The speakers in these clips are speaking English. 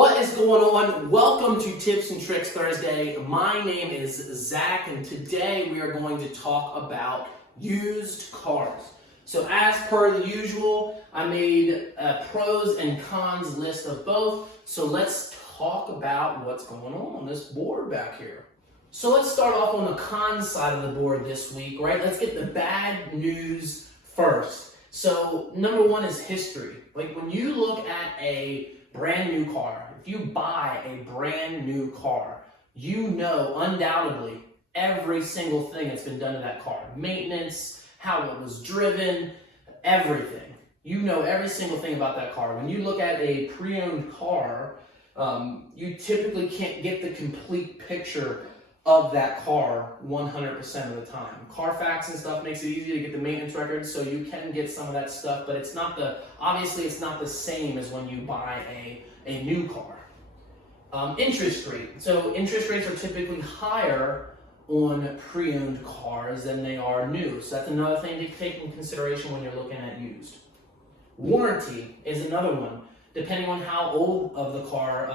What is going on? Welcome to Tips and Tricks Thursday. My name is Zach, and today we are going to talk about used cars. So as per the usual, I made a pros and cons list of both. So let's talk about what's going on this board back here. So let's start off on the cons side of the board this week, right? Let's get the bad news first. So number one is history. Like when you look at a brand new car, if you buy a brand new car, you know undoubtedly every single thing that's been done to that car. Maintenance, how it was driven, everything. You know every single thing about that car. When you look at a pre-owned car, you typically can't get the complete picture of that car 100% of the time. Carfax and stuff makes it easy to get the maintenance records, so you can get some of that stuff, but obviously it's not the same as when you buy a new car. Interest rate. So interest rates are typically higher on pre-owned cars than they are new. So that's another thing to take into consideration when you're looking at used. Warranty is another one. Depending on how old of the car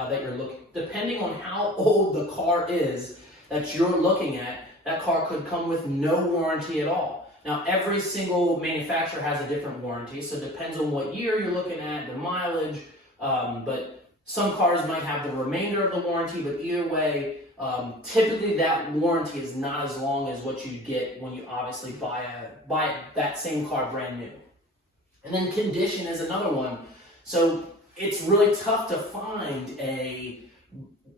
depending on how old the car is that you're looking at, that car could come with no warranty at all. Now, every single manufacturer has a different warranty, so it depends on what year you're looking at, the mileage, but some cars might have the remainder of the warranty, but either way, typically that warranty is not as long as what you get when you obviously buy that same car brand new. And then condition is another one. So it's really tough to find a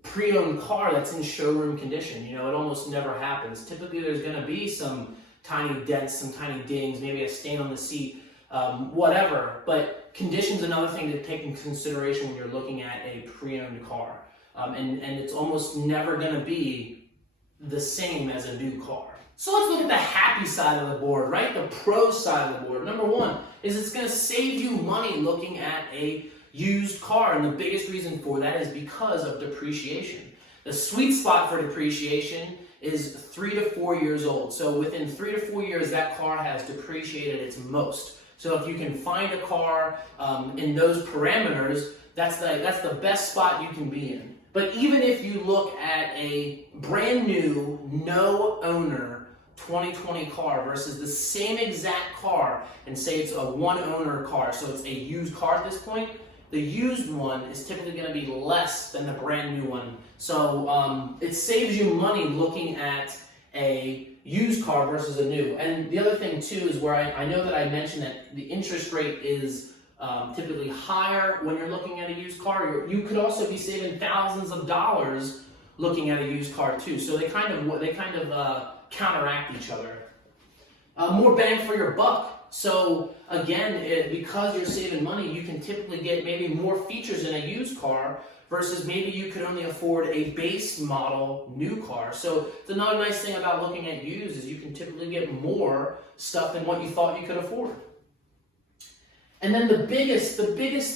pre-owned car that's in showroom condition. You know, it almost never happens. Typically there's going to be some tiny dents, some tiny dings, maybe a stain on the seat, whatever. But condition's another thing to take into consideration when you're looking at a pre-owned car. And it's almost never going to be the same as a new car. So let's look at the happy side of the board, right? The pro side of the board. Number one is it's going to save you money looking at a used car, and the biggest reason for that is because of depreciation. The sweet spot for depreciation is 3 to 4 years old. So within 3 to 4 years, that car has depreciated its most. So if you can find a car in those parameters, that's the best spot you can be in. But even if you look at a brand new, no owner 2020 car versus the same exact car and say it's a one owner car, so it's a used car at this point, the used one is typically going to be less than the brand new one. So it saves you money looking at a used car versus a new. And the other thing too is where I know that I mentioned that the interest rate is typically higher when you're looking at a used car. You could also be saving thousands of dollars looking at a used car too. So they kind of counteract each other. More bang for your buck. So again, because you're saving money, you can typically get maybe more features in a used car versus maybe you could only afford a base model new car. So it's another nice thing about looking at used is you can typically get more stuff than what you thought you could afford. And then the biggest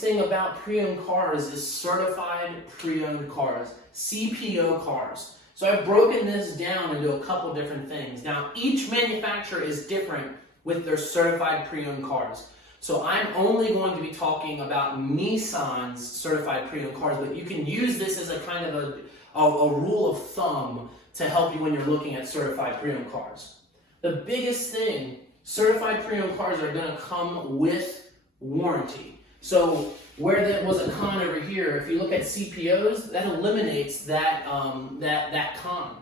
thing about pre-owned cars is certified pre-owned cars, CPO cars. So I've broken this down into a couple different things. Now, each manufacturer is different with their certified pre-owned cars. So I'm only going to be talking about Nissan's certified pre-owned cars, but you can use this as a kind of a rule of thumb to help you when you're looking at certified pre-owned cars. The biggest thing, certified pre-owned cars are going to come with warranty. So where there was a con over here, if you look at CPOs, that eliminates that con.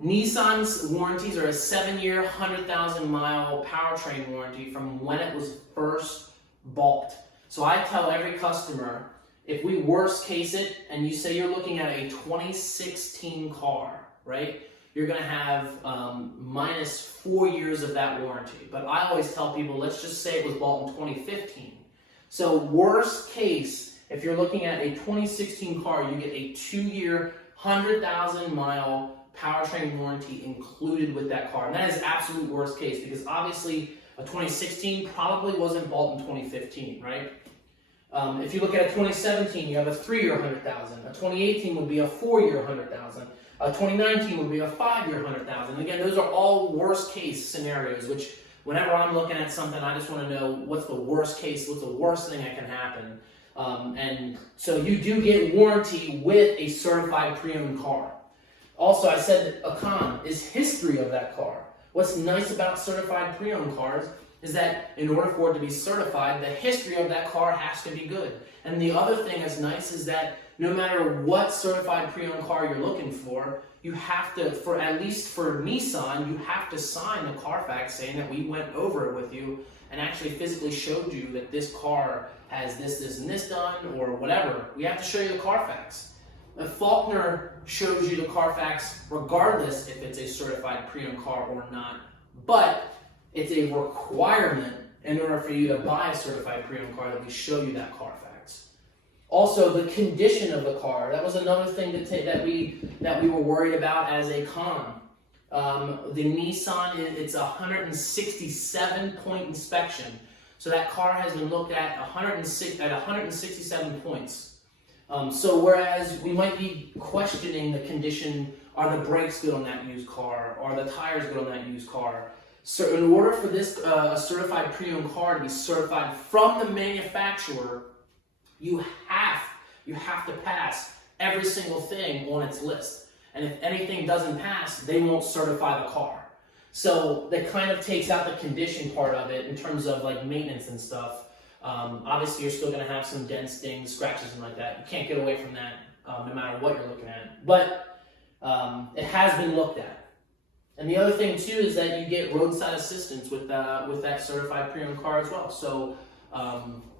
Nissan's warranties are a 7-year, 100,000 mile powertrain warranty from when it was first bought. So I tell every customer, if we worst case it, and you say you're looking at a 2016 car, right? You're gonna have minus 4 years of that warranty. But I always tell people, let's just say it was bought in 2015. So worst case, if you're looking at a 2016 car, you get a 2-year, 100,000 mile powertrain warranty included with that car. And that is absolute worst case because obviously a 2016 probably wasn't bought in 2015, right? If you look at a 2017, you have a 3-year 100,000. A 2018 would be a 4-year 100,000. A 2019 would be a 5-year 100,000. Again, those are all worst case scenarios, which whenever I'm looking at something, I just want to know what's the worst case, what's the worst thing that can happen. And so you do get warranty with a certified pre-owned car. Also, I said a con is history of that car. What's nice about certified pre-owned cars is that in order for it to be certified, the history of that car has to be good. And the other thing that's nice is that no matter what certified pre-owned car you're looking for, you have to, for at least for Nissan, you have to sign the Carfax saying that we went over it with you and actually physically showed you that this car has this, this, and this done, or whatever. We have to show you the Carfax. Faulkner shows you the Carfax regardless if it's a certified pre-owned car or not, but it's a requirement in order for you to buy a certified pre-owned car that we show you that Carfax. Also, the condition of the car, that was another thing that we were worried about as a con. The Nissan, it's a 167-point inspection. So that car has been looked at 167 points. So whereas we might be questioning the condition, are the brakes good on that used car? Are the tires good on that used car? So in order for this a certified pre-owned car to be certified from the manufacturer, you have to pass every single thing on its list. And if anything doesn't pass, they won't certify the car. So that kind of takes out the condition part of it in terms of like maintenance and stuff. Obviously, you're still going to have some dents, stings, scratches, and like that. You can't get away from that no matter what you're looking at. But it has been looked at. And the other thing too is that you get roadside assistance with that certified pre-owned car as well. So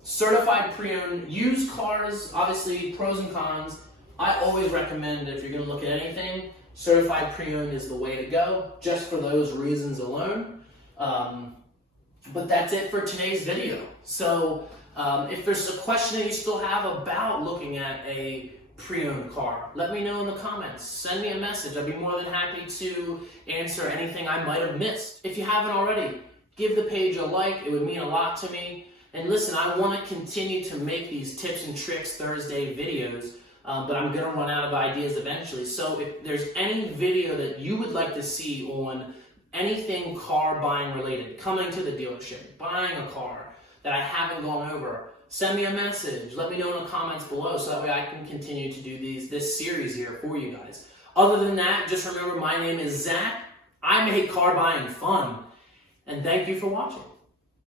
certified pre-owned used cars, obviously pros and cons. I always recommend that if you're going to look at anything, certified pre-owned is the way to go, just for those reasons alone. But that's it for today's video. So if there's a question that you still have about looking at a pre-owned car, let me know in the comments. Send me a message. I'd be more than happy to answer anything I might have missed. If you haven't already, give the page a like. It would mean a lot to me. And listen, I want to continue to make these tips and tricks Thursday videos, but I'm going to run out of ideas eventually. So if there's any video that you would like to see on anything car buying related, coming to the dealership, buying a car that I haven't gone over, send me a message. Let me know in the comments below so that way I can continue to do this series here for you guys. Other than that, just remember my name is Zach. I make car buying fun. And thank you for watching.